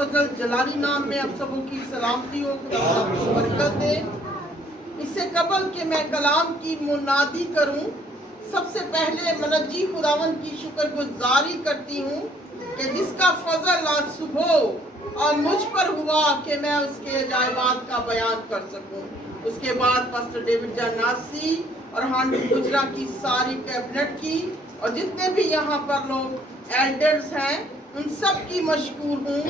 फजल जलाली नाम में आप सबों की सलामती हो, खुदा आपको बरकत दे। इससे कबल कि मैं कलाम की मुनादी करूं, सबसे पहले मनज्जी खुदावन की शुक्रगुजारी करती हूँ कि जिसका फजल आज सुबह और मुझ पर हुआ कि मैं उसके अजायबात का बयान कर सकूं। उसके बाद पास्टर डेविड जान नासी और हांडू गुजरा की सारी कैबिनेट की और जितने भी यहाँ पर लोग एल्डर्स हैं उन सब की मशकूर हूँ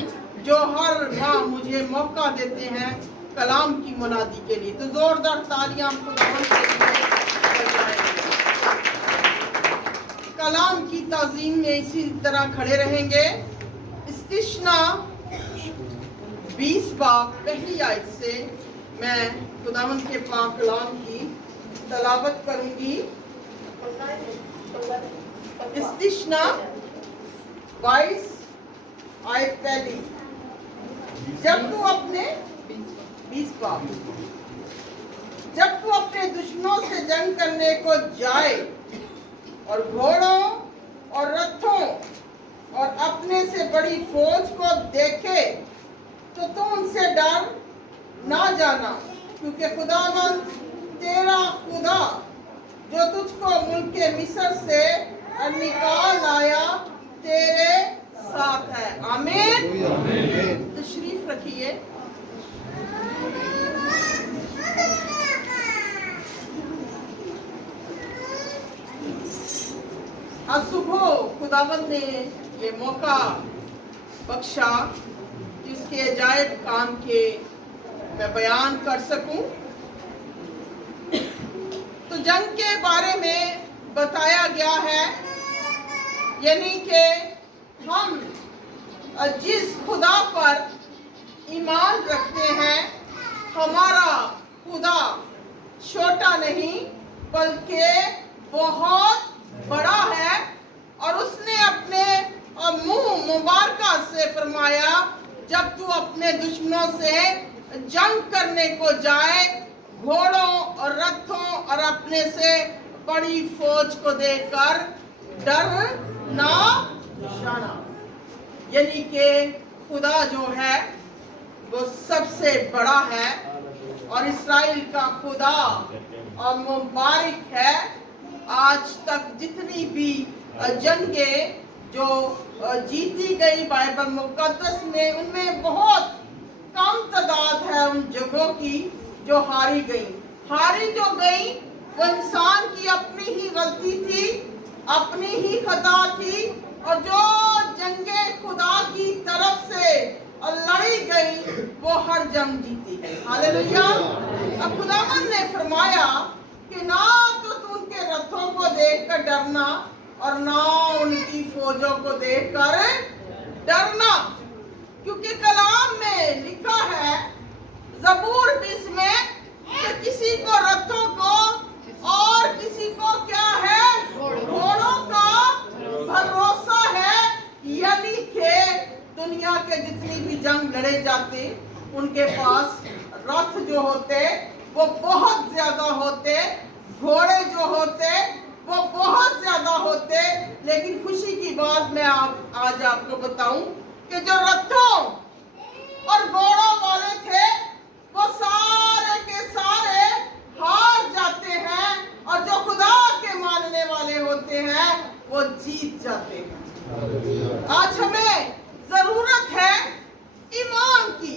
जो हर माह मुझे मौका देते हैं कलाम की मुनादी के लिए। तो जोरदार तालियां खुदावंद के लिए बजाएं। कलाम की ताज़ीम में इसी तरह खड़े रहेंगे। इस्तिश्ना 20 बाब पहली आयत से मैं खुदावंद के पाक कलाम की तलावत करूंगी। इस्तिश्ना 22 आयत पहली। जब तू अपने 20 बाब, जब तू अपने दुश्मनों से जंग करने को जाए और घोड़ों और रथों और अपने से बड़ी फौज को देखे तो तू उनसे डर ना जाना, क्योंकि खुदावंद तेरा खुदा जो तुझको मुल्क के मिस्र से निकाल आया तेरे साथ है। आमीन। तशरीफ रखिए। आज सुबह खुदावंद ने ये मौका बख्शा कि उसके अजायब काम के मैं बयान कर सकूं। तो जंग के बारे में बताया गया है, यानी कि हम जिस खुदा पर ईमान रखते हैं, हमारा खुदा छोटा नहीं बल्कि बहुत बड़ा है और उसने अपने मुंह मुबारका से फरमाया जब तू अपने दुश्मनों से जंग करने को जाए घोड़ों और रथों और अपने से बड़ी फौज को देखकर डर ना जाना। यानी कि खुदा जो है वो सबसे बड़ा है और इस्राएल का खुदा और मुबारक है। आज तक जितनी भी जंगें जो जीती गई बाइबल मुकद्दस में, उनमें बहुत कम तादाद है उन जगहों की जो हारी गई। हारी जो गई वो इंसान की अपनी ही गलती थी, अपनी ही खता थी, और जो जंगें खुदा की तरफ से लड़ी गई वो हर जंग जीती गई। हालेलुया। अब खुदावंद ने फरमाया कि ना तो तू उनके रथों को देखकर डरना और ना उनकी फौजों को देखकर डरना, क्योंकि कलाम में लिखा है ज़बूर 20 में कि किसी को रथों को और किसी को क्या है, घोड़ों का भरोसा है। यानी कि दुनिया के जितनी भी जंग लड़े जाते उनके पास रथ जो होते वो बहुत ज्यादा होते, घोड़े जो होते वो बहुत ज्यादा होते। लेकिन खुशी की बात मैं आज आपको बताऊं कि जो रथों और घोड़ों वाले थे वो सारे के सारे हार जाते हैं और जो खुदा के मानने वाले होते हैं वो जीत जाते हैं। आज हमें जरूरत है ईमान की,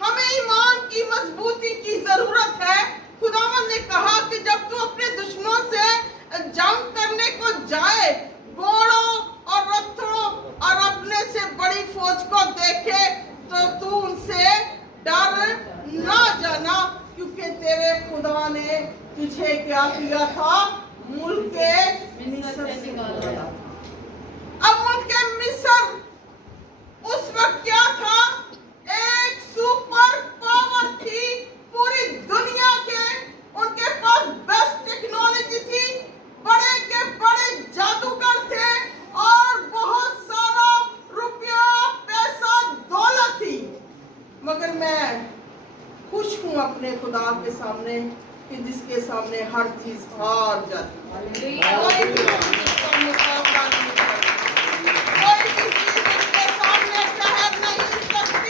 हमें ईमान की मजबूती की जरूरत है। खुदावंद ने कहा कि जब तू अपने दुश्मनों से जंग करने को जाए घोड़ों और रथों और अपने से बड़ी फौज को देखे तो तू उनसे डर ना जाना, क्योंकि तेरे खुदा ने तुझे क्या किया था, मुल्क के मिस्र से निकाला। अब मुल्क के मिस्र उस वक्त क्या था, एक सुपर पावर थी पूरी दुनिया के, उनके पास बेस्ट टेक्नोलॉजी थी, बड़े के बड़े जादूगर थे और बहुत सारा रुपया पैसा दौलत थी। मगर मैं खुश हूँ अपने खुदा के सामने कि जिसके सामने हर चीज हार जाती है। कोई भी चीज सामने मुकाबला नहीं करती, कोई भी चीज उसके सामने ठहर नहीं सकती।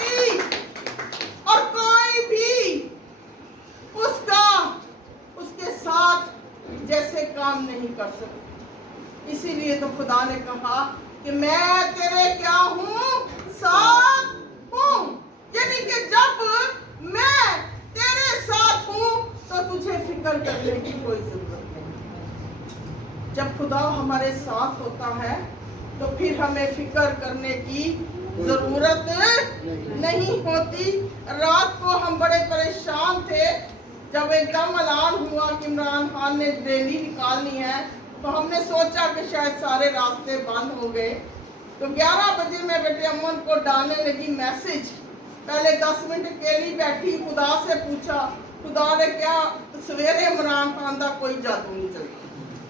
सकते। इसीलिए तो खुदा ने कहा कि मैं तेरे क्या हूँ, साथ हूँ। यानी कि जब मैं तेरे साथ हूँ तो तुझे फिक्र करने की कोई जरूरत नहीं। जब खुदा हमारे साथ होता है तो फिर हमें फिक्र करने की जरूरत नहीं होती। रात को हम बड़े परेशान थे जब एकदम ऐलान हुआ कि इमरान खान ने रैली निकालनी है, तो हमने सोचा कि शायद सारे रास्ते बंद हो गए। तो 11 बजे मैं बेटे अमन को डालने लगी मैसेज। पहले 10 मिनट अकेली बैठी, खुदा से पूछा, खुदा ने क्या सवेरे इमरान खान का कोई जादू नहीं चलिया?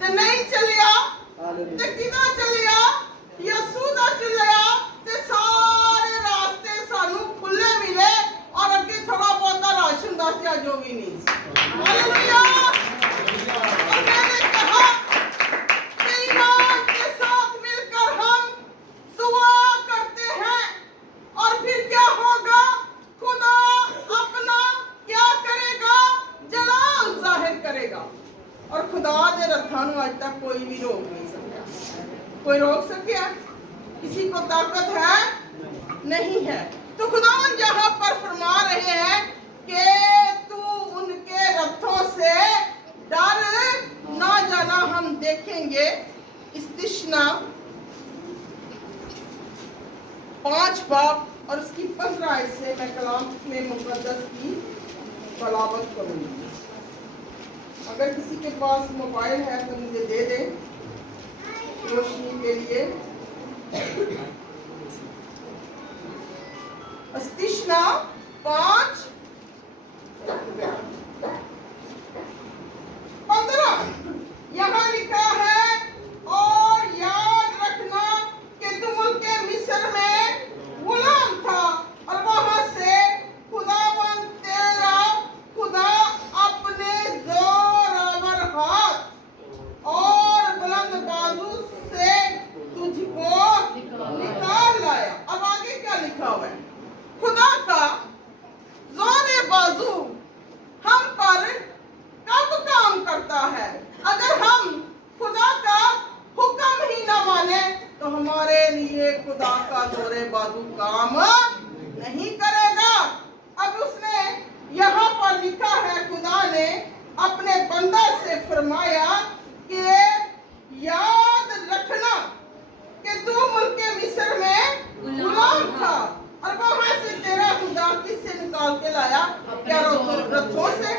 ते नहीं चलिया ते किदा चलिया? यसू दा चलिया ते सारे रास्ते सानू खुले मिले और अगे थोड़ा बहुत राशन दसिया जो भी नहीं। हालेलुया। और मैंने कहा कि ईमान के साथ मिलकर हम दुआ करते हैं और फिर क्या होगा? खुदा अपना क्या करेगा? जलाल जाहिर करेगा। और खुदा दे रथां नूं अज तक कोई भी रोक नहीं सकिया। कोई रोक सकिया? किसी को ताकत है? नहीं है। तो खुदावन यहाँ पर फरमा रहे हैं कि तू उनके रथों से डर ना जाना। हम देखेंगे इस्तिश्ना 5 बाब और उसकी 15 आयत से मैं कलाम में मुकद्दस की तलावत करूंगी। अगर किसी के पास मोबाइल है तो मुझे दे दे रोशनी के लिए। इस्तिश्ना 5:15 यहाँ लिखा है, और याद रखना कि तुम उनके मिस्र में गुलाम था और वहां से खुदावन तेरा खुदा अपने जोरावर हाथ और बुलंद बाजू से तुझको निकाल लाया। अब आगे क्या लिखा हुआ है? खुदा का जोरे बाजू हम पर कब काम करता है? अगर हम खुदा का हुक्म ही ना माने तो हमारे लिए खुदा का जोरे बाजू काम नहीं करेगा। अब उसने यहाँ पर लिखा है, खुदा ने अपने बंदा से फरमाया कि याद रखना कि तू मुल्के मिस्र में गुलाम था और वहां से तेरा खुदा किससे निकाल के लाया? क्या रथों से,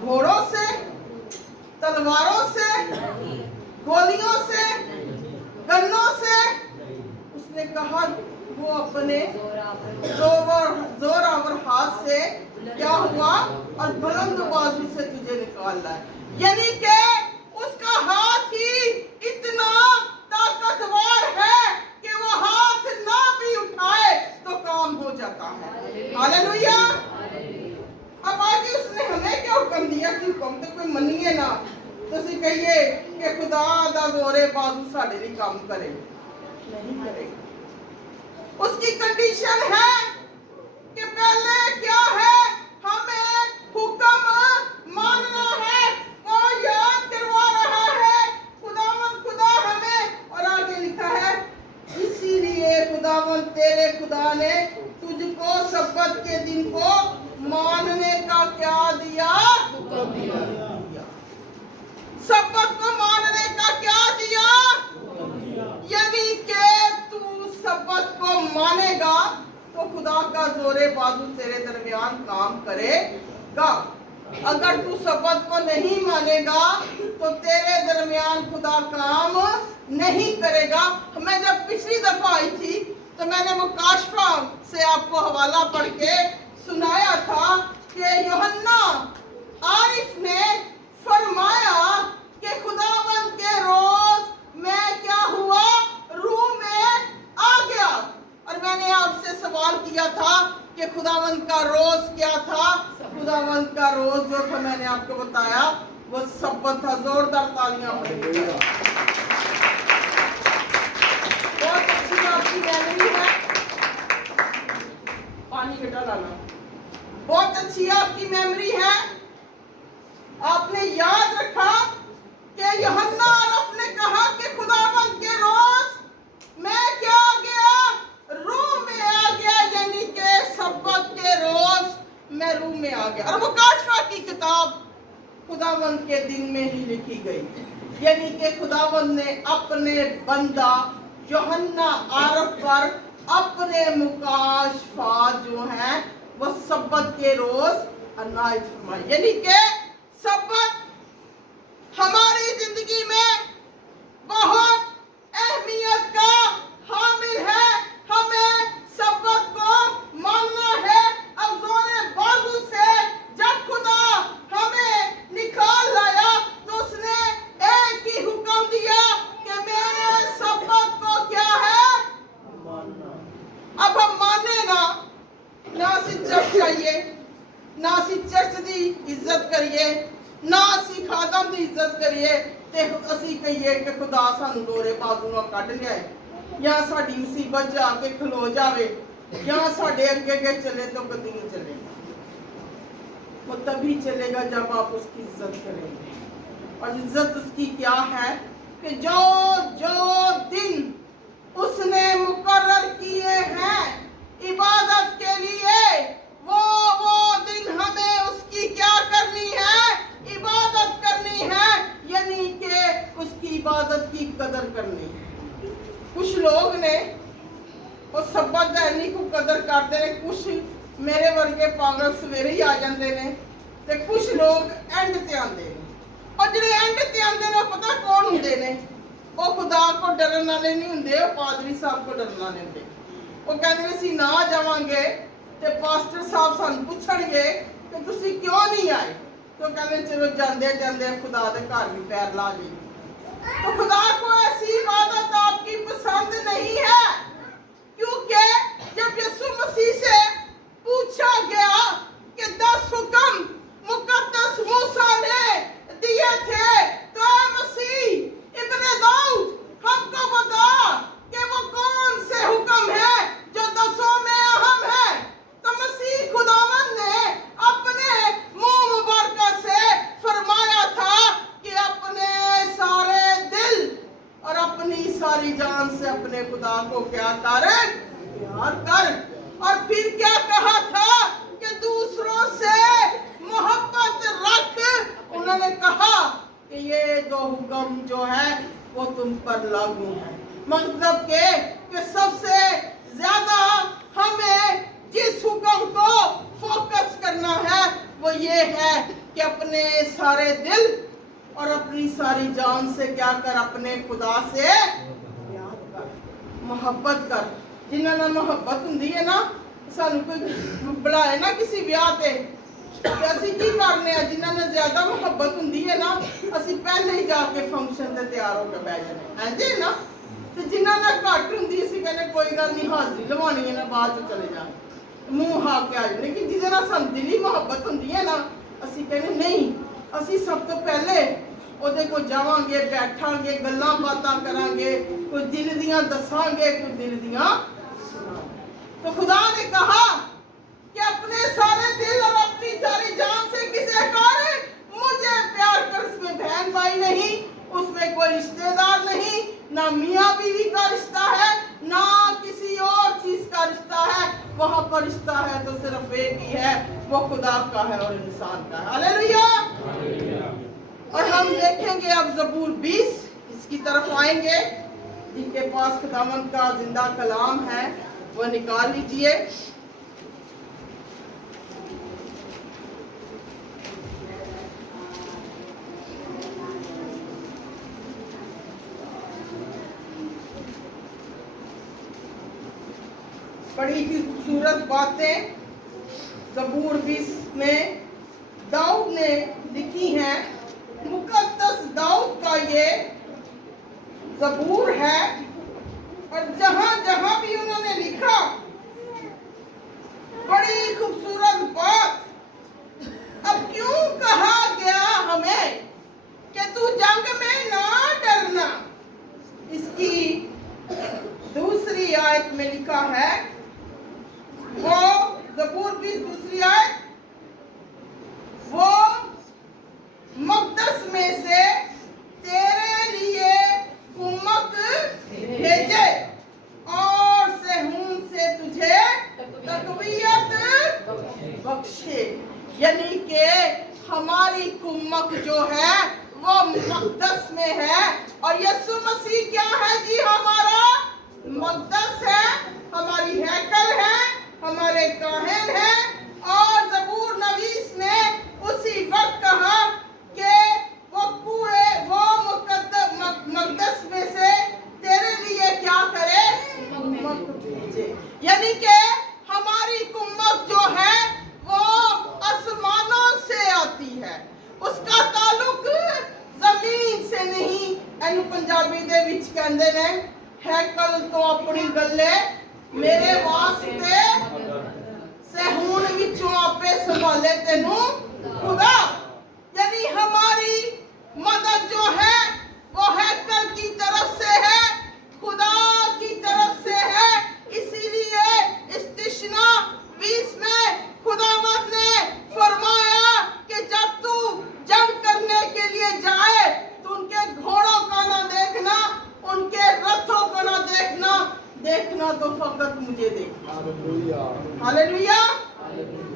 घोड़ों से, तलवारों से, गोलियों से, गन्नों से? उसने कहा वो अपने जोरावर हाथ से क्या हुआ और बुलंद बाजू से तुझे निकाल लाया। यानी कि उसका हाथ ही इतना ताकतवर है कि वो हाथ ना भी उठाए तो काम हो जाता है। हालेलुया। अब आगे उसने हमें क्या हुक्म दिया कि हुक्म तो कोई मनिए ना, तो उसे कहिए कि खुदा दा जोरे बाजू साडे लिए काम करे, नहीं करेगा। उसकी कंडीशन है कि पहले क्या है? हमें हुक्म मानना है। वो याद करवा रहा है खुदावन खुदा हमें। और आगे लिखा है, इसीलिए खुदावन तेरे खुदा ने तुझको सब्बत के दिन को मानने का क्या दिया? हुक्म दिया। सब्बत को मानने का क्या दिया? यानी कि तू सब्बत को मानेगा तो खुदा का जोरे बाजू तेरे दरमियान काम करेगा। अगर तू सब्बत को नहीं मानेगा तो तेरे दरमियान खुदा काम नहीं करेगा। मैं जब पिछली दफा आई थी तो मैंने मुकाशफा से आपको हवाला पढ़ के सुनाया था कि यूहन्ना आरिफ ने फरमाया कि खुदावन के रोज मैं क्या हुआ? रूह में आ गया। और मैंने आपसे सवाल किया था कि खुदावन का रोज क्या था? खुदावन का रोज जो था मैंने आपको बताया वो सब्बत था। जोरदार तालियां पड़ेगा। बहुत अच्छी आपकी मेमोरी है। पानी बेटा लाना। बहुत अच्छी आपकी मेमोरी है। आपने याद रखा कि यूहन्ना अरफ ने कहा कि खुदावंद के रोज मैं क्या गया, रूह में आ गया, यानी कि सब्बत के रोज मैं रूह में आ गया। और वो काशफा की किताब खुदावंद के दिन में ही लिखी गई, यानी कि खुदावंद ने अपने बंदा यूहन्ना आरफ पर अपने मुकाशफा जो है वो सब्बत के रोज अनायत फरमाई। यानी कि सब्बत हमारी जिंदगी में बहुत अहमियत का हामिल है। हमें सब्बत को मानना है। अब जोरे बाजू से जब खुदा हमें निकाल लाया तो उसने एक ही हुक्म दिया कि मेरे सब्बत को क्या है, मानना। अब हम माने ना सी चर्च चाहिए, ना सी चर्च दी इज्जत करिए, ना सी खादम दी इज्जत करिए ते असी कहिए कि खुदा सानू दोरे बाजू नाल कढ लिया है, या साडी मुसीबत जाके खलो जावे, या साडे अगे अगे चले तो कदी नहीं चलेगा। वो तभी चलेगा जब आप उसकी इज्जत करेंगे। और इज्जत उसकी क्या है कि जो जो दिन उसने मुकर्रर किए हैं इबादत के लिए, वो दिन हमें उसकी क्या करनी है, इबादत करनी है, यानी कि उसकी इबादत की कदर करनी है। कुछ लोग ने वो सब्बत दैनी को कदर करते हैं, कुछ मेरे वर्गे पागल सवेरे ही आ जाते हैं ते कुछ लोग एंड ते आते हैं। और जिहड़े एंड ते आते हैं पता कौन होंदे ने, वो खुदा को डरन वाले नहीं होंदे, वो पादरी साहब को डरन वाले होंदे। वो कहते हैं असीं ना जावांगे ते पास्टर साहब सानूं पुछणगे कि तुसीं क्यों नहीं आए, तो कहते चलो जांदे जांदे खुदा दे घर भी पैर ला जाइए। तो खुदा को ऐसी इबादत आपकी पसंद नहीं है, क्योंकि जब यीशु मसीह से पूछा गया कि 10 हुक्म मुकद्दस मूसा ने दिए थे, तो ऐ मसीह इब्ने दाऊद हमको बता कि वो कौन से हुक्म है जो 10 में अहम है। तो मसीह खुदावंद ने अपने मुंह मुबारक से फरमाया था कि अपने सारे दिल और अपनी सारी जान से अपने खुदा को क्या कर, प्यार कर। और फिर क्या कहा था कि दूसरों से मोहब्बत रख। उन्होंने कहा कि ये 2 हुक्म जो है वो तुम पर लागू है। मतलब कि सबसे ज्यादा हमें जिस हुक्म को फोकस करना है वो ये है कि अपने सारे दिल और अपनी सारी जान से क्या कर, अपने खुदा से प्यार कर, मोहब्बत कर। जिन्हां नाल मोहब्बत हुंदी है ना, सानू कोई बुलाए ना किसी ब्याह ते असीं की करने आ, जिन्हां नाल ज्यादा मोहब्बत हुंदी है ना असीं पहले ही जाके फंक्शन ते तैयार होकर बैठ जाने हैं जी ना। ते जिन्हां नाल घट हुंदी असीं कहने कोई गल नहीं, हाजरी लवानी है ना, बाद च चले जाए मुंह हा के आ जाए। लेकिन जिहदे नाल सानू दिली मोहब्बत हुंदी है ना, असीं कहने नहीं, असीं सब तो पहले ਉਹਦੇ ਕੋਲ ਜਾਵਾਂਗੇ, बैठांगे, गल्लां बातां करांगे, कोई दिल दियां दसांगे, कोई दिल दियां सुनांगे। तो खुदा ने कहा कि अपने सारे दिल और अपनी सारी जान से किसे कर, मुझे प्यार कर। उसमें बहन भाई नहीं, उसमें कोई रिश्तेदार नहीं, ना मियाँ बीवी का रिश्ता है, ना किसी और चीज का रिश्ता है। वहां पर रिश्ता है तो सिर्फ एक ही है, वो खुदा का है और इंसान का है। हालेलुया। और हम देखेंगे अब ज़बूर 20 इसकी तरफ आएंगे। जिनके पास खुदावंद का जिंदा कलाम है वो निकाल लीजिए। बड़ी ही खूबसूरत बातें ज़बूर 20 में दाऊद ने लिखी हैं। मुकद्दस दाऊद का ये ज़बूर है और जहां जहां भी उन्होंने लिखा बड़ी खूबसूरत बात। अब क्यों कहा गया हमें कि तू जंग में ना डरना, इसकी दूसरी आयत में लिखा है, वो ज़बूर 20 दूसरी आयत, वो मक़दस में से तेरे यानी कि हमारी कुम्मक जो है वो मक़दस में है, और यीशु मसीह क्या है जी? हमारा मक़दस है, हमारी हैकल है, हमारे काहिन है। और ज़बूर नवीस ने उसी वक्त कहा कि वो मक़दस में से तेरे लिए क्या करे? कुम्मक भेजे। यानी कि हमारी कुम्मक जो है वो आसमानों से आती है, उसका ताल्लुक जमीन से नहीं। एनु पंजाबी दे विच कहंदे ने हैकल तो अपनी गल्ले मेरे वास्ते सहून विचों आपे संभाले तेनू खुदा। यानी हमारी मदद जो है वो हैकल की तरफ से है, खुदा की तरफ से है। इसीलिए इस्तिशना 20 में खुदावंद ने फरमाया कि जब तू जंग करने के लिए जाए तो उनके घोड़ों का ना देखना, उनके रथों को ना देखना, देखना तो फकत मुझे देखना। हालेलुया।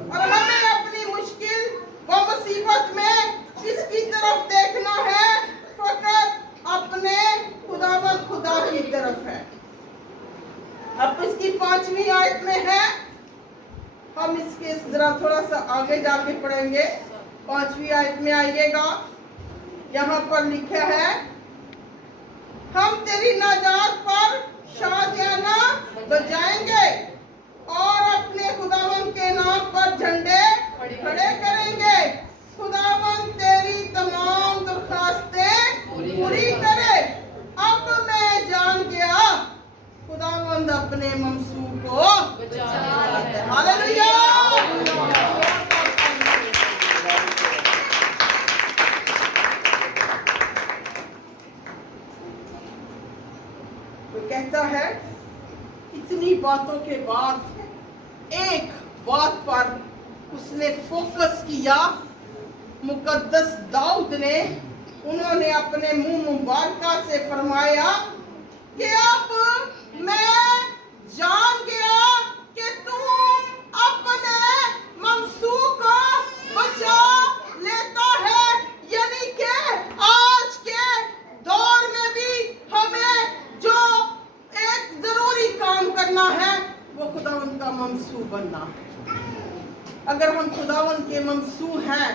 और हमें अपनी मुश्किल व मुसीबत में किसकी तरफ देखना है? फकत अपने खुदावंद खुदा की तरफ है। अब इसकी 5वीं आयत में है, हम इसके जरा थोड़ा सा आगे जाके पढ़ेंगे। 5वीं आयत में आइएगा, यहाँ पर लिखा है, हम तेरी नाजात पर शादियाना बजाएंगे और अपने खुदावंद के नाम पर झंडे खड़े करेंगे। खुदावंद तेरी तमाम दरखास्तें पूरी करे। अब मैं जान गया खुदावंद अपने मंसूब को बचाता है। हालेलुया। तो कहता है, इतनी बातों के बाद एक बात पर उसने फोकस किया। मुकद्दस दाऊद ने, उन्होंने अपने मुंह मुबारक से फरमाया कि अब मैं जान गया कि तुम अपने मंसूब को बचा लेता है। यानी कि आज के दौर में भी हमें जो एक जरूरी काम करना है वो खुदावंद का मंसूब बनना है। अगर हम खुदावंद के मंसूब हैं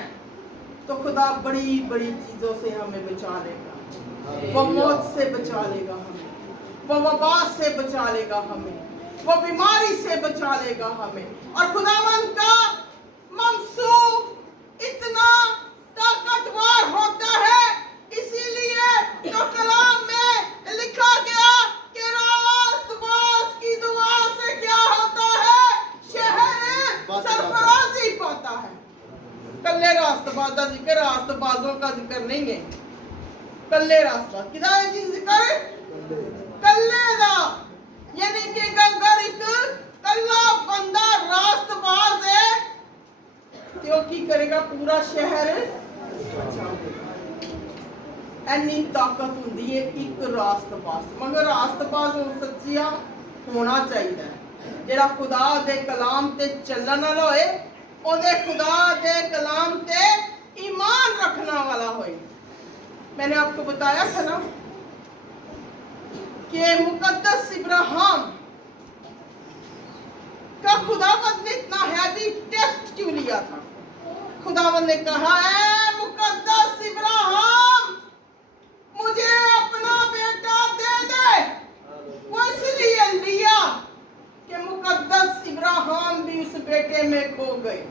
तो खुदा बड़ी बड़ी चीजों से हमें बचा लेगा। वो मौत से बचा लेगा हमें, वो वबा से बचा लेगा हमें, वो बीमारी से बचा लेगा हमें। और खुदावंद का मंसूब इतना ताकतवर होता है, इसीलिए तो कलाम में लिखा गया कि रास्तबाज की दुआ से क्या होता है? शहर सरफराजी पाता है। कल्ले रास्तबाज का जिक्र, रास्तबाजों का जिक्र नहीं है। कल्ले रास्तबाज किदा है जी जिक्र? कल्ले दा। यानी कि अगर एक कल्ला बंदा रास्तबाज है तो की करेगा? पूरा शहर बचा लेगा। एनी ताकत हुंदी है एक रास्तबाज। मगर रास्तबाज सच्चिया होना चाहिए, जेड़ा खुदा दे कलाम ते चलण वाला होए, ओदे खुदा दे कलाम ते ईमान रखना वाला होए। मैंने आपको बताया था ना कि मुकद्दस इब्राहिम का खुदावंद ने इतना हैवी टेस्ट क्यों लिया था? खुदावंद ने कहा है, मुकद्दस इब्राहिम मुझे अपना बेटा दे दे। वो इसलिए लिया कि मुकद्दस इब्राहिम भी उस बेटे में खो गए।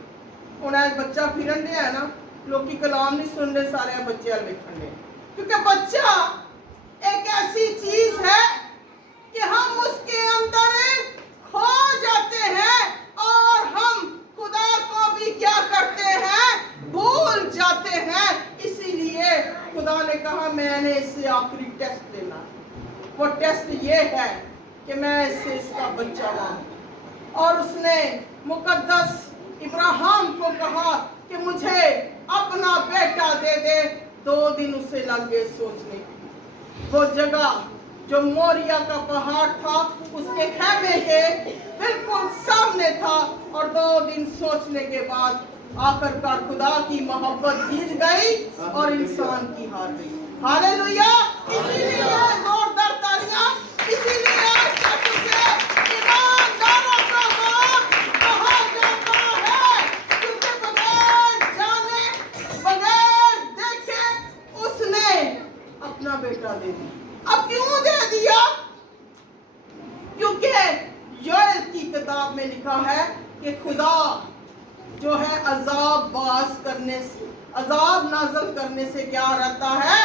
उन्हें बच्चा फिरन दिया है ना, लोग की कलाम नहीं सुन रहे, सारे बच्चे लिखन दे, क्योंकि बच्चा एक ऐसी चीज है कि हम उसके अंदर खो जाते हैं और हम खुदा को भी क्या करते हैं? भूल जाते हैं। इसीलिए खुदा ने कहा मैंने इससे आखिरी टेस्ट लेना। वो टेस्ट ये है कि मैं इससे इसका बच्चा लाऊं। और उसने मुकद्दस इब्राहिम को कहा कि मुझे अपना बेटा दे दे। 2 दिन उसे लग गए सोचने की। वो जगह जो मोरिया का पहाड़ था उसके खेमे के बिल्कुल सामने था, और 2 दिन सोचने के बाद आखिरकार खुदा की मोहब्बत जीत गई और इंसान की हार गई। हालेलुया। इसीलिए जोरदार तालियां। इसीलिए शब्द से ईमानदारों का बाप कहा जाता है, क्योंकि बगैर जाने बगैर देखे उसने अपना बेटा दे दिया। अब क्यों दे दिया? क्योंकि योएल की किताब में लिखा है कि खुदा जो है अजाब बास करने से, अजाब नाज़िल करने से क्या रहता है?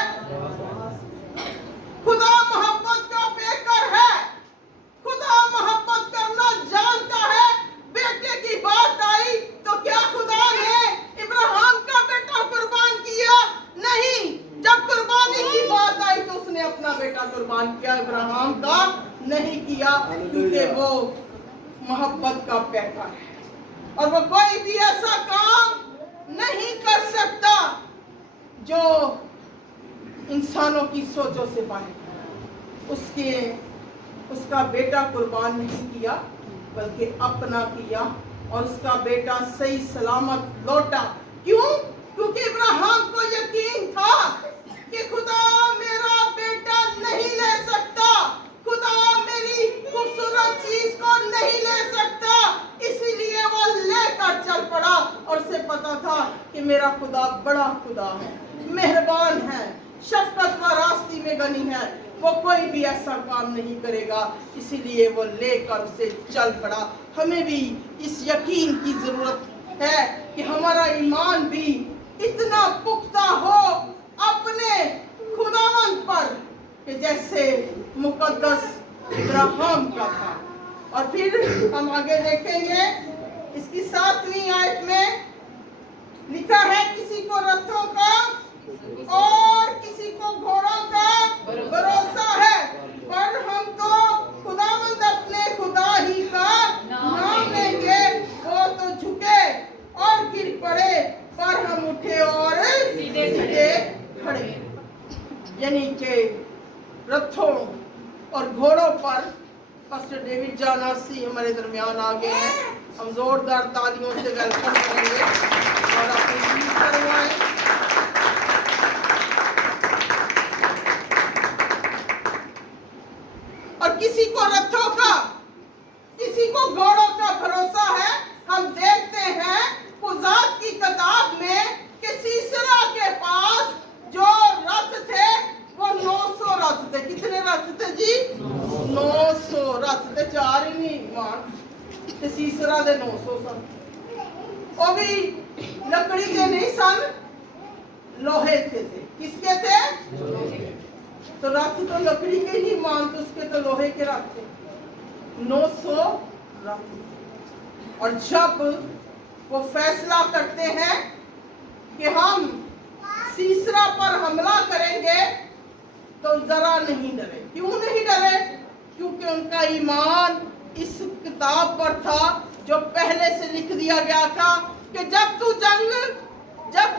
खुदा मोहब्बत का बेकर है। खुदा मोहब्बत करना जानता है। बेटे की बात आई तो क्या खुदा ने इब्राहिम का बेटा कुर्बान किया? नहीं। जब कुर्बानी की बात आई तो उसने अपना बेटा कुर्बान किया, इब्राहिम का नहीं किया, क्योंकि वो मोहब्बत का बेटा है और वो कोई भी ऐसा काम नहीं कर सकता जो इंसानों की सोचों से बाहर। उसका बेटा कुर्बान नहीं किया बल्कि अपना किया और उसका बेटा सही सलामत लौटा। क्यों? क्योंकि इब्राहिम को यकीन था कि खुदा मेरा बेटा नहीं ले सकता, खुदा मेरी खूबसूरत चीज को नहीं ले सकता, इसीलिए वो लेकर चल पड़ा। और उसे पता था कि मेरा खुदा बड़ा खुदा है, मेहरबान है, शफकत व रास्ती में गनी है, वो कोई भी ऐसा काम नहीं करेगा, इसीलिए वो लेकर उसे चल पड़ा। हमें भी इस यकीन की जरूरत है कि हमारा ईमान भी इतना पुख्ता हो अपने खुदावंद पर कि जैसे मुकद्दस इब्राहिम का था। और फिर हम आगे देखेंगे, इसकी 7वीं आयत में लिखा है, किसी को रथों का और किसी को घोड़ों का भरोसा है, पर हम तो खुदावंद अपने खुदा ही का नाम लेंगे। वो तो झुके और गिर पड़े, पर हम उठे और सीधे खड़े। यानी कि रथों और घोड़ों पर पास्टर डेविड जानासी हमारे दरमियान आ गए हैं। हम जोरदार तालियों से वेलकम करेंगे और अपनी सीट करवाएं। और किसी को रथों का, किसी को घोड़ों का भरोसा है। हम देखते हैं खुजात की किताब में कि सीसरा के पास जो रथ थे वो 900 रथ थे। कितने रथ थे जी? 900 रथ थे, 4 ही नहीं मान ते सीसरा दे 900 सन। वो भी लकड़ी के नहीं सन, लोहे के थे। किसके थे? तो रथ तो लकड़ी के ही मान, तो उसके तो लोहे के रथ थे। 900 रथ। और जब वो फैसला करते हैं कि हम सीसरा पर हमला करेंगे तो जरा नहीं डरे। क्यों नहीं डरे? क्योंकि उनका ईमान इस किताब पर था जो पहले से लिख दिया गया था कि जब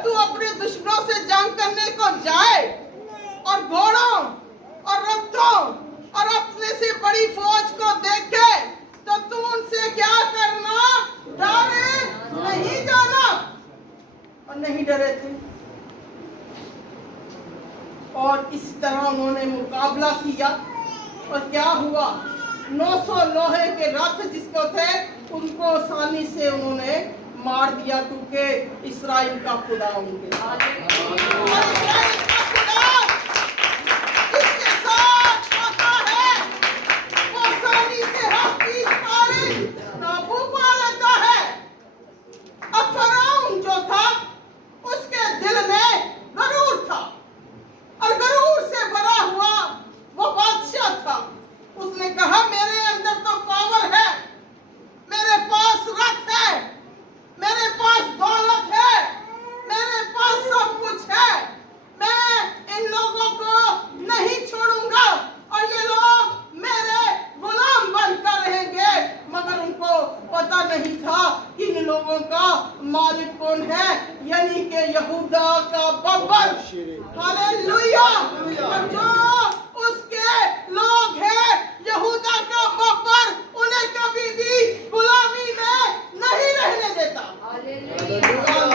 तू अपने दुश्मनों से जंग करने को जाए और घोड़ों और रथों और अपने से बड़ी फौज को देखे तो तू उनसे क्या करना? डरे नहीं जाना। और नहीं डरे थे और इस तरह उन्होंने मुकाबला किया। और क्या हुआ? 900 लोहे के रथ जिसको थे उनको आसानी से उन्होंने मार दिया, क्योंकि इस्राएल का खुदा उनके साथ जिसके साथ आता है वो आसानी से हर चीज पर काबू पा लेता है। अब फराउन जो था उसके दिल में गरूर था और गरूर से भरा हुआ वो बादशाह था। उसने कहा मेरे अंदर तो पावर है, मेरे पास रथ है, मेरे पास दौलत है, मेरे पास सब कुछ है, मैं इन लोगों को नहीं छोड़ूंगा और ये लोग मेरे गुलाम बनकर रहेंगे। मगर उनको पता नहीं था कि इन लोगों का मालिक कौन है, यानी कि यहूदा का बब्बर। हालेलुया। और जो उसके लोग हैं यहूदा का बब्बर, उन्हें कभी भी गुलामी में नहीं रहने देता। हालेलुया।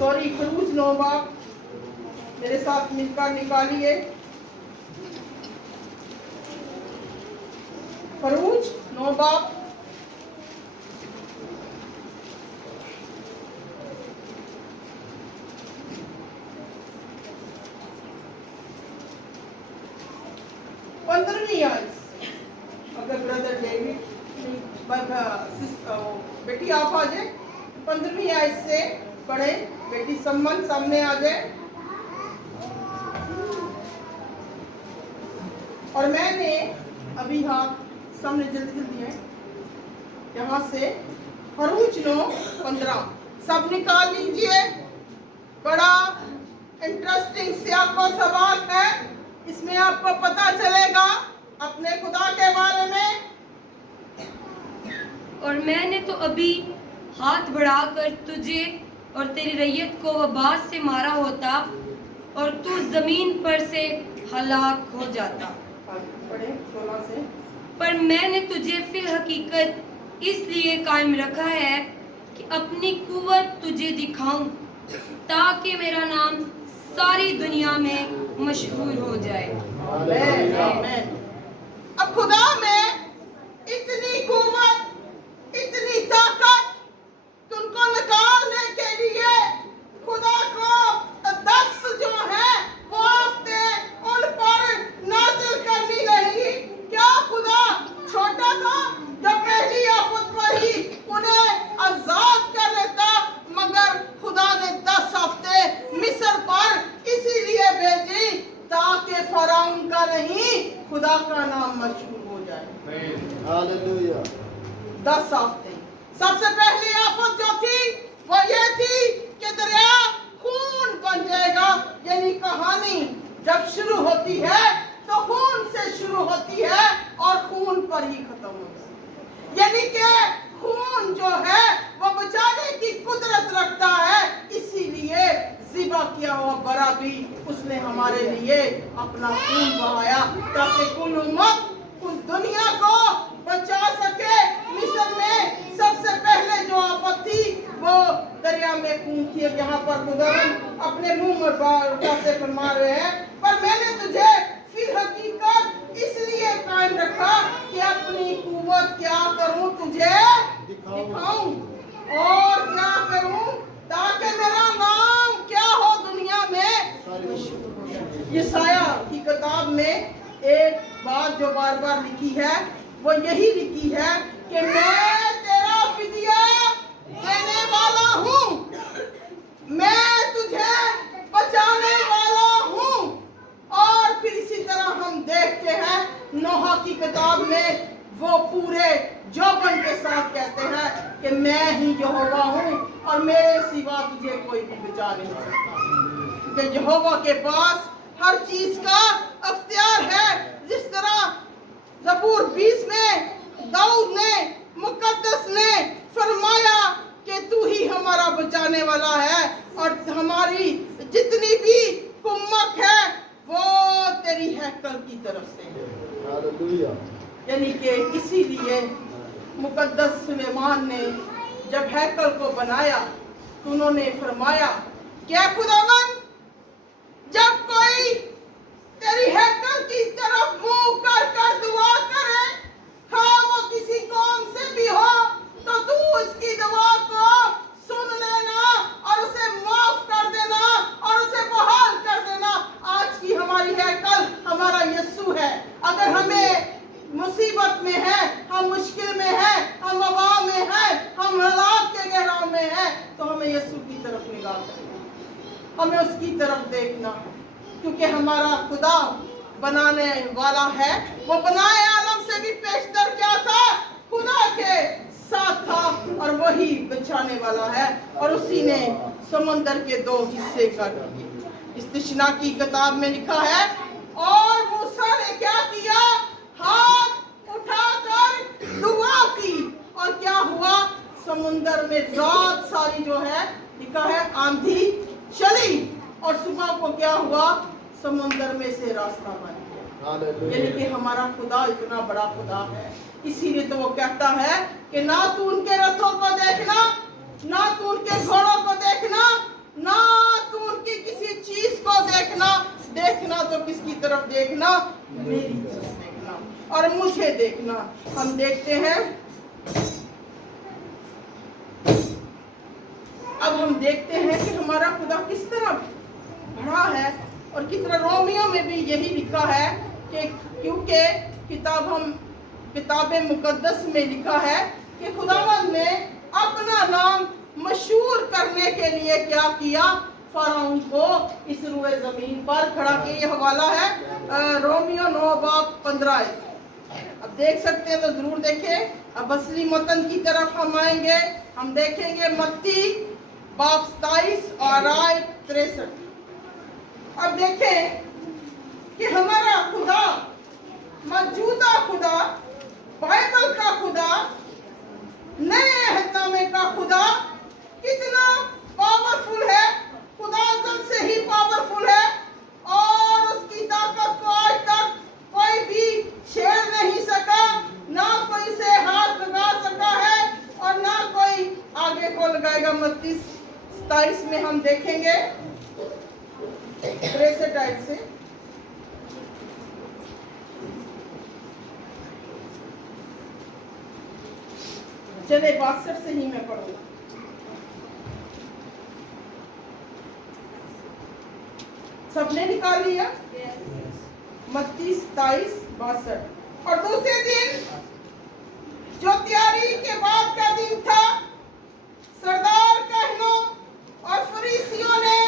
सॉरी, खरूज 9 बाब, मेरे साथ मिलकर निकालिए। खरूज 9 बाब, अगर ब्रदर डेविड बेटी आप आ जाए, 15वीं आयत से पढ़े। बेटी सम्मन सामने आ जाए। और मैंने अभी हाथ सामने जल्दी जल्दी है, यहाँ से खरूज 9:15 सब निकाल लीजिए। बड़ा इंटरेस्टिंग से आपको सवाल है, इसमें आपको पता चलेगा अपने खुदा के बारे में। और मैंने तो अभी हाथ बढ़ाकर तुझे और तेरी रैयत को वबास से मारा होता और तू जमीन पर से हलाक हो जाता। पढ़े 16 से। पर मैंने तुझे फिल हकीकत इसलिए कायम रखा है कि अपनी कुव्वत तुझे दिखाऊं, ताकि मेरा नाम सारी दुनिया में मशहूर हो जाए। आमीन। अब खुदा में इतनी कुव्वत, इतनी ताकत कि उनको निकालने के लिए खुदा को 10 जो है वो आफते उन पर नाजिल करनी रहेगी। क्या खुदा छोटा था जो पहली आफत पर ही उन्हें आजाद कर लेता? मगर खुदा ने 10 हफ्ते मिस्र पर इसीलिए भेजी ताकि फराउन का नहीं, खुदा का नाम मशहूर हो जाए। हालेलुया। 10 हफ्ते। सबसे पहली आफत जो थी वो ये थी कि दरिया खून बन जाएगा। यानी कहानी जब शुरू होती है तो खून से शुरू होती है और खून पर ही खत्म होती है। यानी कि खून जो है वो बचाने की कुदरत रखता है, इसीलिए ज़िबा किया हुआ बरा भी उसने हमारे लिए अपना खून बहाया ताकि कुल उम्मत, कुल दुनिया को बचा सके। मिस्र में सबसे पहले जो आफत थी वो दरिया में खून थी। यहाँ पर खुदावंद अपने मुंह में बात से फरमा रहे हैं, पर मैंने तुझे फिर हकीकत इसलिए कायम रखा कि अपनी कुव्वत क्या करूं, तुझे दिखाऊं और क्या करूं ताकि मेरा नाम क्या हो दुनिया में। यशाया की किताब में एक बात जो बार बार लिखी है वो यही लिखी है कि मैं तेरा फिदिया देने वाला हूँ, मैं तुझे बचाने वाला हूँ। और फिर इसी तरह हम देखते हैं नोहा की किताब में वो पूरे जोबन के साथ कहते हैं कि मैं ही यहोवा हूँ और मेरे सिवा तुझे कोई भी बचा नहीं सकता, क्योंकि यहोवा के पास हर चीज का अख्तियार है। जिस तरह ज़बूर 20 में दाऊद ने मुकद्दस ने फरमाया कि तू ही हमारा बचाने वाला है और हमारी जितनी भी कुम्मक है वो तेरी हैकल की तरफ से है। हालेलुया। यानी कि इसीलिए मुकद्दस सुलेमान ने जब हैकल को बनाया तो उन्होंने फरमाया क्या खुदावन, जब कोई तेरी हैकल की तरफ मुंह कर कर दुआ करे, हाँ वो किसी कौम से भी हो, तो तू उसकी दुआ को सुन लेना और उसे माफ कर देना और उसे बहाल कर देना। आज की हमारी हैकल हमारा यीशु है। अगर हमें मुसीबत में है, हम मुश्किल में है, हम वबा में है, हम हालात के गहराव में है, तो हमें यीशु की तरफ निगाह करना, हमें उसकी तरफ देखना, क्योंकि हमारा खुदा बनाने वाला है। वो बनाए आलम से भी पेशतर क्या था, खुदा के साथ था और वही बचाने वाला है। और उसी ने समंदर के 2 हिस्से कर दिए। इस्तिशना की किताब में लिखा है और मूसा ने क्या किया, हाथ उठाकर दुआ की और क्या हुआ, समुंदर में रात सारी जो है लिखा है आंधी चली और सुबह को क्या हुआ, समुंदर में से रास्ता बन गया। यानी कि हमारा खुदा इतना बड़ा खुदा है, इसीलिए तो वो कहता है कि ना तू उनके रथों को देखना, ना तू उनके घोड़ों को देखना, ना तुम उनकी किसी चीज को देखना तो किसकी तरफ देखना, मेरी तरफ देखना और मुझे देखना। हम देखते हैं, अब हम देखते हैं कि हमारा खुदा किस तरह बड़ा है और कितना। रोमियो में भी यही लिखा है कि क्योंकि किताब मुकद्दस में लिखा है कि खुदावंद ने अपना नाम मशहूर करने के लिए क्या किया, फराउन को इस रुए जमीन पर खड़ा किया। ये हवाला है रोमियो 9:15। अब देख सकते हैं तो जरूर देखें। अब असली मतन की तरफ हम आएंगे, हम देखेंगे मत्ती 27 और आयत 63। अब देखें कि हमारा खुदा, मौजूदा खुदा, बाइबल का खुदा, नए अहदनामे का खुदा कितना पावरफुल है। खुदा जब से ही पावरफुल है और उसकी ताकत को आज तक कोई भी छेड़ नहीं सका, ना कोई से हाथ लगा सका है और ना कोई आगे को लगाएगा। मत्ती 27 में हम देखेंगे 63 आयत से। चले 62 से ही मैं पढ़ूंगा। सबने निकाल लिया? मत्ती 27:62। और दूसरे दिन जो तैयारी के बाद का दिन था, सरदार काहनों और फरीसियों ने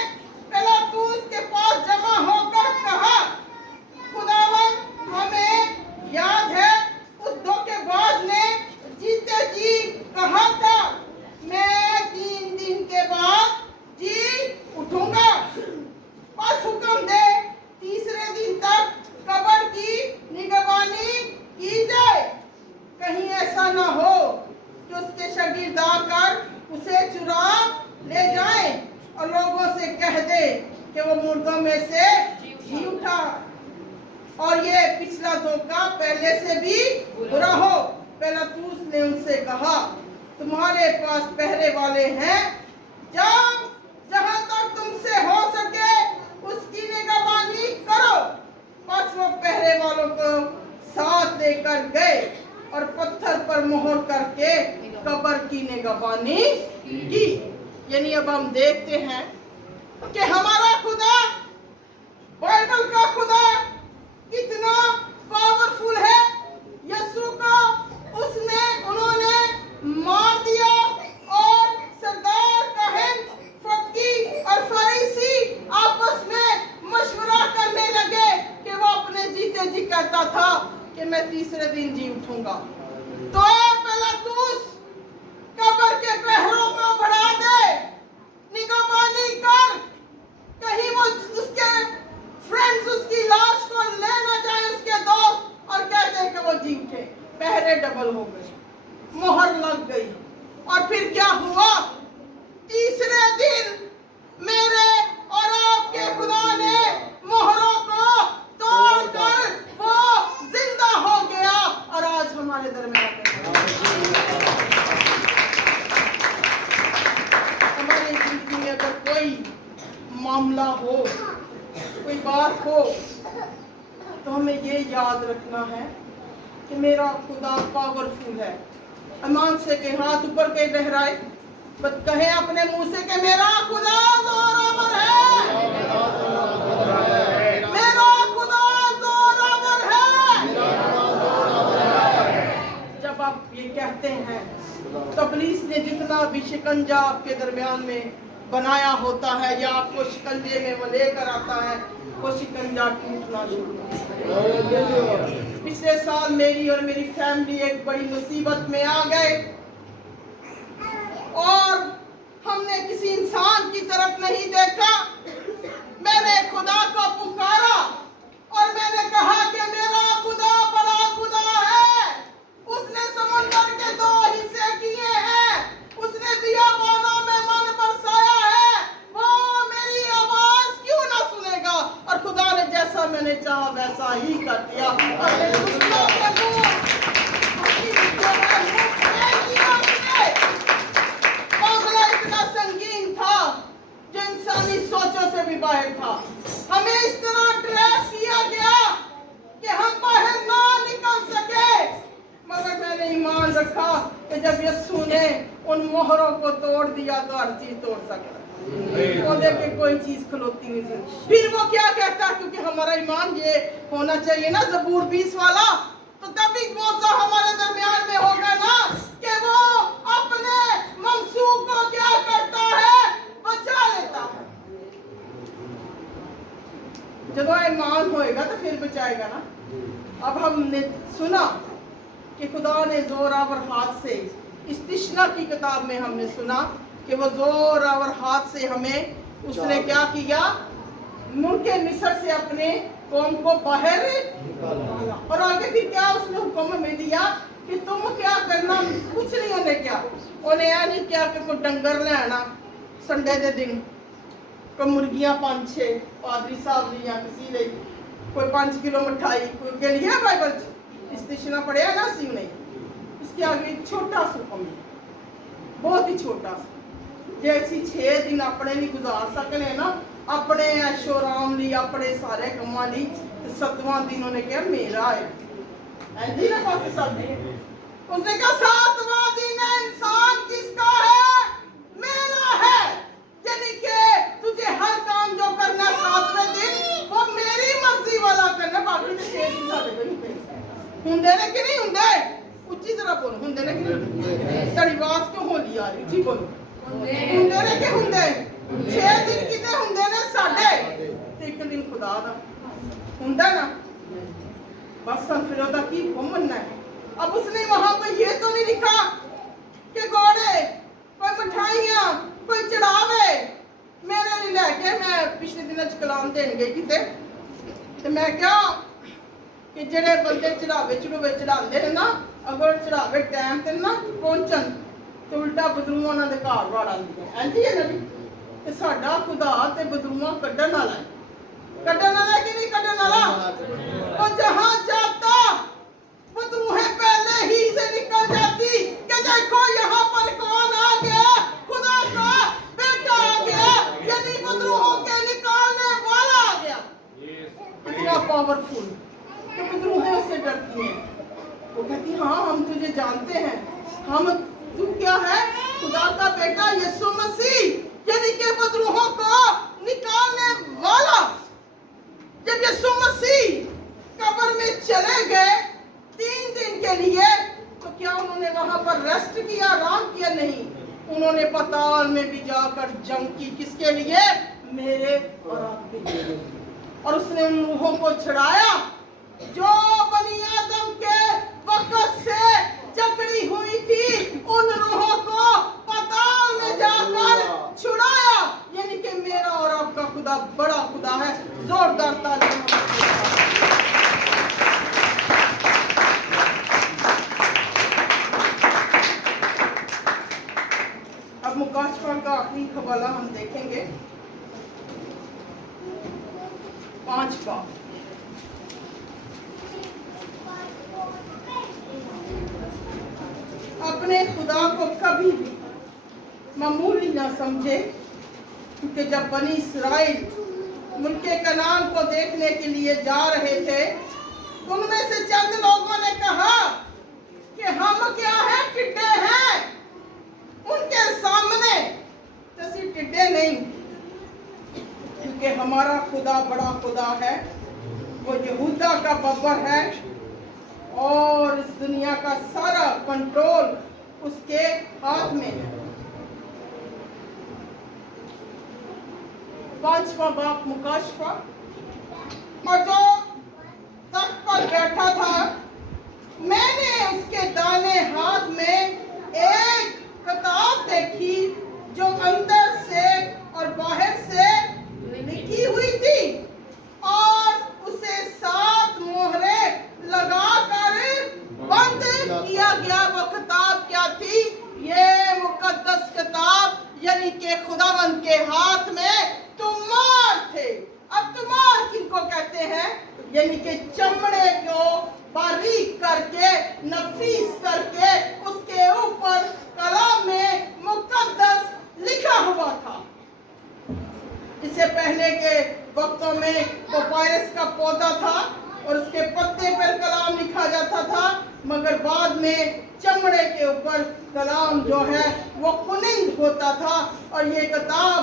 पिलातुस के पास जमा होकर कहा, खुदावंद हमें याद है उस धोखेबाज ने जीते जी कहा था, मैं 3 दिन के बाद जी उठूंगा। बस हुक्म दे तीसरे दिन तक कब्र की निगरानी की जाए, कहीं ऐसा ना हो कि उसके शागिर्द आकर उसे चुरा ले जाएं और लोगों से कह दे कि वो मुर्दों में से जी उठा। और ये पिछला धोखा पहले से भी बुरा हो। पिलातुस ने उनसे कहा, तुम्हारे पास पहरे वाले हैं, जाओ जहां तक तुमसे हो सके उसकी निगरानी करो। बस वो पहरे वालों को साथ लेकर गए और पत्थर पर मोहर करके कब्र की निगरानी की। यानी अब हम देखते हैं कि हमारा खुदा, बाइबल का खुदा कितना पावरफुल है। यीशु को उन्होंने मार दिया और सरदार काहन, फकीह और फरीसी आपस में मशवरा करने लगे कि वो अपने जीते जी कहता था कि मैं तीसरे दिन जी उठूंगा। तो पिलातुस कब्र के पहरों को बढ़ा दे, निगरानी कर, कहीं वो उसके फ्रेंड्स उसकी लाश को ले ना जाए, उसके दोस्त, और कहते हैं कि वो जी उठे। पहरे डबल हो गए, मोहर लग गई। और फिर क्या हुआ? तीसरे दिन मेरे और आपके खुदा ने मोहरों को तोड़कर वो जिंदा हो गया और आज हमारे दरमियान हमारी जिंदगी में अगर कोई मामला हो, कोई बात हो, तो हमें ये याद रखना है कि मेरा खुदा पावरफुल है। ईमान से के हाथ ऊपर के लहराए, बस कहे अपने मुंह से कि मेरा खुदा जोरावर है, मेरा खुदा जोरावर है। जब आप ये कहते हैं, तबलीस ने जितना भी शिकंजा आपके दरमियान में बनाया होता है या आपको शिकंजे में वो लेकर आता है, वो शिकंजा टूटना शुरू होता है। पिछले साल मेरी और मेरी फैमिली एक बड़ी मुसीबत में आ गए और हमने किसी इंसान की तरफ नहीं देखा। मैंने खुदा को पुकारा और मैंने कहा कि मेरा खुदा बड़ा खुदा है। उसने समुद्र के 2 हिस्से किए हैं, उसने बियाबानों में मन बरसाया है, वो मेरी आवाज क्यों ना सुनेगा? और खुदा ने जैसा मैंने चाहा वैसा ही कर दिया। और मेरे दुश्मनों के मुंह मामला इतना संगीन था जो इंसान मैंने ईमान रखा कि जब यीशु ने उन मोहरों को तोड़ दिया तो हर चीज तोड़ सकता है। वो देखे कोई चीज खलोती नहीं थी। फिर वो क्या कहता है, क्योंकि हमारा ईमान ये होना चाहिए ना ज़बूर 20 वाला, तो तभी मौसा हमारे दरमियान में होगा ना कि वो अपने मंसूब को क्या करता है, बचा लेता है। जब ईमान होएगा तो फिर बचाएगा ना। अब हमने सुना कि खुदा ने जोरावर हाथ से, इस तिश्ना की किताब में हमने सुना कि वो जोरावर हाथ से हमें उसने क्या किया, मुल्के मिस्र से अपने कौम को बाहर निकाला। और आगे फिर क्या उसने हुक्म में दिया कि तुम क्या करना, कुछ नहीं होने क्या, उन्हें यह नहीं क्या कि कोई डंगर ले आना संडे के दिन, कोई मुर्गियां 5-6 पादरी साहब लिया किसी ले, कोई 5 किलो मिठाई कोई के लिए बाइबल इस्तिशना पढ़िया ना सी नहीं। इसके आगे एक छोटा सा हुक्म, बहुत ही छोटा सा, जैसी 6 दिन अपने लिए गुजार सकने ना, अपने ऐशोराम ली, अपने सारे कम्मा ली, 7वां दिन उन्हें कहा मेरा है। ऐसी ना बाकी सब उसने कहा 7वां दिन इंसान किसका है, मेरा है। यानी कि तुझे हर काम जो करना 7वें दिन वो मेरी मर्जी वाला करना, बाकी ने 6 दिन साडे कोल नहीं हुंदे ने कि नहीं हुंदे। उच्ची तरह बोलो, हुंदे ने कि नहीं। तेरी आवाज क्यों होली आ रही, जी बोलो। हुंदे ने कि हुंदे, 6 दिन किते हुंदे ने साडे, ते 1 दिन खुदा दा हुंदा ना। बस हम फिर ओदा की मनना है। अब उसने वहां पर ये तो नहीं लिखा कि घोड़े कोई मिठाइयां कोई चढ़ावे मेरे लिए लेके, मैं पिछले दिनों कलाम देने गई किते, ते मैं क्या कि जेड़े बंदे चढ़ावे चढ़ाते हैं ना, अगर चढ़ावे टाइम ते ना पहुंचन तो उल्टा बदरूआ उन्हां दे घर वाड़ आंदी है। इंज ही है ना भी, ते साडा खुदा ते बदरूआ कड्ढण वाला है। कड्ढण वाला कि नहीं कड्ढण वाला? वो जहां जाता बदरूहें पहले ही से निकल जाती कि देखो यहाँ पर कौन आ गया, खुदा का बेटा आ गया, यानी बदरूहों के निकालने वाला आ गया। इतना पावरफुल कि बदरूहें उससे डरती हैं। वो कहती हाँ हम तुझे जानते हैं, हम तू क्या है, खुदा का बेटा यीशु मसीह, यानी कि बदरूहों को निकालने वाला। जब यीशु मसीह कब्र में चले गए 3 दिन के लिए, तो क्या उन्होंने वहां पर रेस्ट किया, आराम किया? नहीं, उन्होंने पाताल में भी जाकर जंग की। किसके लिए? मेरे और आपके लिए। और उसने उन रूहों को छुड़ाया जो बनी आदम के वक्त से जकड़ी हुई थी, उन रूहों को पाताल में जाकर छुड़ाया। यानी कि मेरा और आपका खुदा बड़ा खुदा है। जोरदार तालियां। अब मुकाशवा का आखिरी हवाला हम देखेंगे, 5 बाब। अपने खुदा को कभी भी मामूली ना समझे, क्योंकि जब बनी इस्राइल मुल्के कनान को देखने के लिए जा रहे थे, उनमें से चंद लोगों ने कहा कि हम क्या हैं, टिड्डे हैं। उनके सामने तसी टिड्डे नहीं, क्योंकि हमारा खुदा बड़ा खुदा है। वो यहूदा का बब्बर है और इस दुनिया का सारा कंट्रोल उसके हाथ में है। 5वां बाब मुकाशवा। और जो तख्त पर बैठा था, मैंने उसके दाहिने हाथ में एक किताब देखी जो अंदर से और बाहर से लिखी हुई थी, और उसे 7 मोहरें लगाकर बंद किया गया। वो किताब क्या थी? ये मुकद्दस किताब, यानी कि खुदावंद के हाथ में तुमार थे। अब तुमार किनको कहते हैं? यानी कि चमड़े को बारीक करके, नफीस करके, उसके ऊपर कलम में मुकद्दस लिखा हुआ था। इससे पहले के वक्तों में पपायरस का पौधा था और उसके पत्ते पर कलाम लिखा जाता था, मगर बाद में चमड़े के ऊपर कलाम जो है वो कुनिंद होता था और ये किताब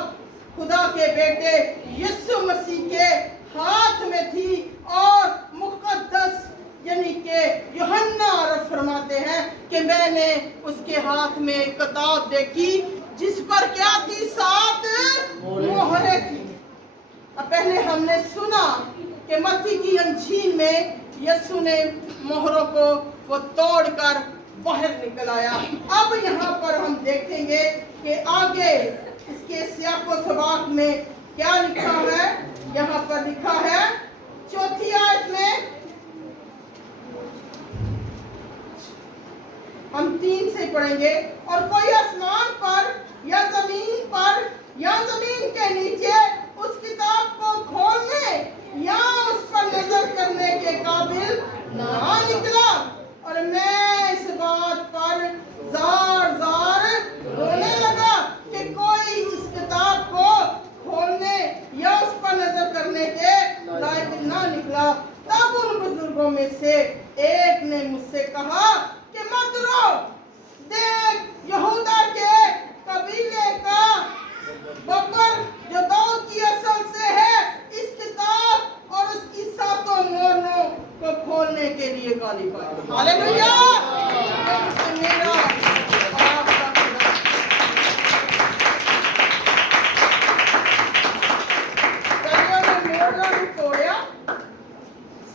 खुदा के बेटे यीशु मसीह के हाथ में थी और मुकद्दस यानी कि यूहन्ना फरमाते हैं कि मैंने उसके हाथ में एक किताब देखी जिस पर क्या थी 7 मोहरें थी। अब पहले हमने सुना कि मत्ती की अंजील में यीशु ने मोहरों को वो तोड़कर बाहर निकल आया। अब यहाँ पर हम देखेंगे कि आगे इसके सियाको सबाक में क्या लिखा है। यहाँ पर लिखा है 4थी आयत में, हम 3 से पढ़ेंगे। और कोई आसमान पर या जमीन के नीचे उस किताब को खोलने या उस पर नजर करने के काबिल ना निकला और मैं इस बात पर जार रोने लगा कि कोई इस किताब को खोलने या उस पर नजर करने के लायक ना निकला। तब उन बुजुर्गों में से एक ने मुझसे कहा कि मत रो, देख यहूदा के कबीले का बबर जो दाऊद की असल से है इस किताब और उसकी 7 मोहरों को खोलने के लिए गालिब आया। हालेलुया। मेरा और आपका खुदा। कलियों ने मोहरों को तोड़ा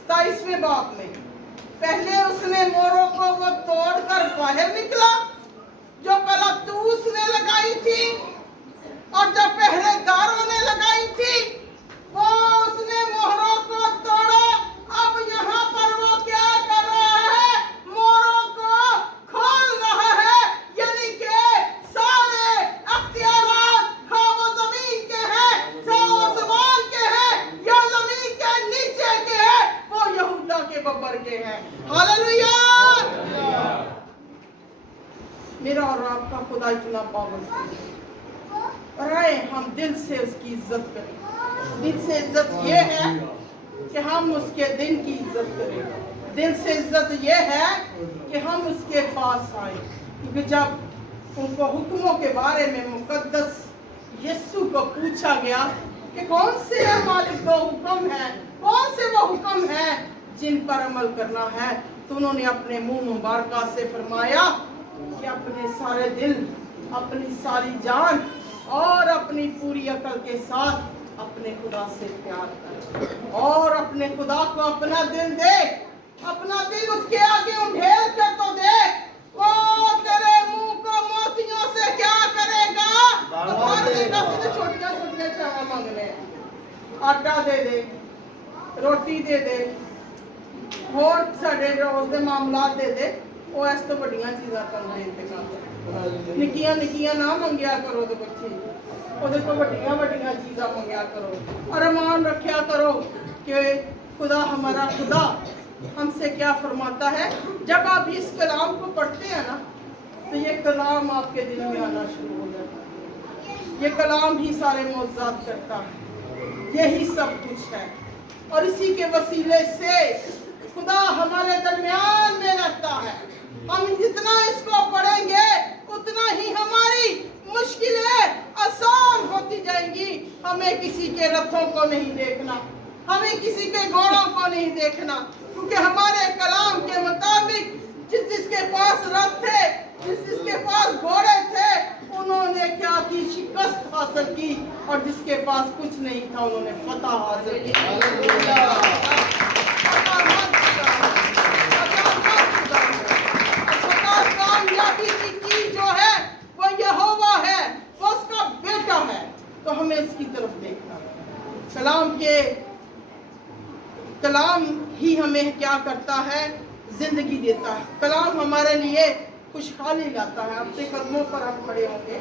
27वें बाब में। पहले उसने मोहरों को वो तोड़कर बाहर निकला जो पिलातूस ने लगाई थी और जब पहरेदारों ने लगाई थी वो उसने मोहरों को तोड़ा। अब यहाँ पर वो क्या कर रहा है, मोहरों को खोल रहा है, यानी कि सारे अख्तियारात खा वो जमीन के हैं, चाहे वो आसमान के हैं या जमीन के नीचे के हैं, वो यहूदा के बबर के हैं। हालेलुया। मेरा और आपका खुदा इतना पावरफुल है और आए हम दिल से उसकी इज्जत करें। दिल से इज्जत ये है कि हम उसके दिन की इज्जत करें। दिल से इज्जत ये है कि हम उसके पास आए, क्योंकि जब उनको हुक्मों के बारे में मुकद्दस यीशु को पूछा गया कि कौन से मालिक दो हुक्म है, कौन से वो हुक्म है जिन पर अमल करना है, तो उन्होंने अपने मुंह मुबारका से फरमाया कि अपने सारे दिल, अपनी सारी जान और अपनी पूरी अकल के साथ अपने खुदा से प्यार कर और अपने खुदा को अपना दिल दे, अपना दिल उसके आगे उंडेल कर तो दे। वो तेरे मुंह को मोतियों से क्या करेगा, मार देगा। छोटियां छोटियां चावा मांगने, आटा दे दे, रोटी दे दे, और साढ़े रोज के मामलात दे दे। वो इस तो बड़ियां चीज़ां करने इंतकाम निक्कियां निक्कियां ना मंगया करो तो बच्चे, ਉਹਦੇ ਤੋਂ ਵੱਡੀਆਂ चीज़ां मंगया करो और ईमान रखा करो कि खुदा हमारा खुदा हमसे क्या फरमाता है। जब आप इस कलाम को पढ़ते हैं ना तो ये कलाम आपके दिल में आना शुरू हो जाता है। ये कलाम ही सारे मौजूद करता है, यही सब कुछ है और इसी के वसीले से खुदा हमारे दरमियान में रहता है। हम जितना इसको पढ़ेंगे उतना ही हमारी मुश्किलें आसान होती जाएंगी। हमें किसी के रथों को नहीं देखना, हमें किसी के घोड़ों को नहीं देखना, क्योंकि हमारे कलाम के मुताबिक जिसके पास रथ थे, जिसके पास घोड़े थे, उन्होंने क्या की, शिकस्त हासिल की, और जिसके पास कुछ नहीं था उन्होंने फतह हासिल की। कामयाबी की जो है वो यहोवा है, वो उसका बेटा है, तो हमें इसकी तरफ देखना है। कलाम ही हमें क्या करता है, जिंदगी देता है। कलाम हमारे लिए खुशहाली लाता है। अपने कदमों पर हम खड़े होंगे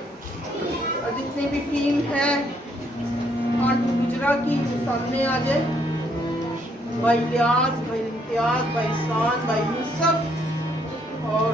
और जितनी भी टीम है आंटू गुजरा की सामने आ जाए, भाई लियाज, भाई इम्तियाज, भाई सान, भाई यूसुफ और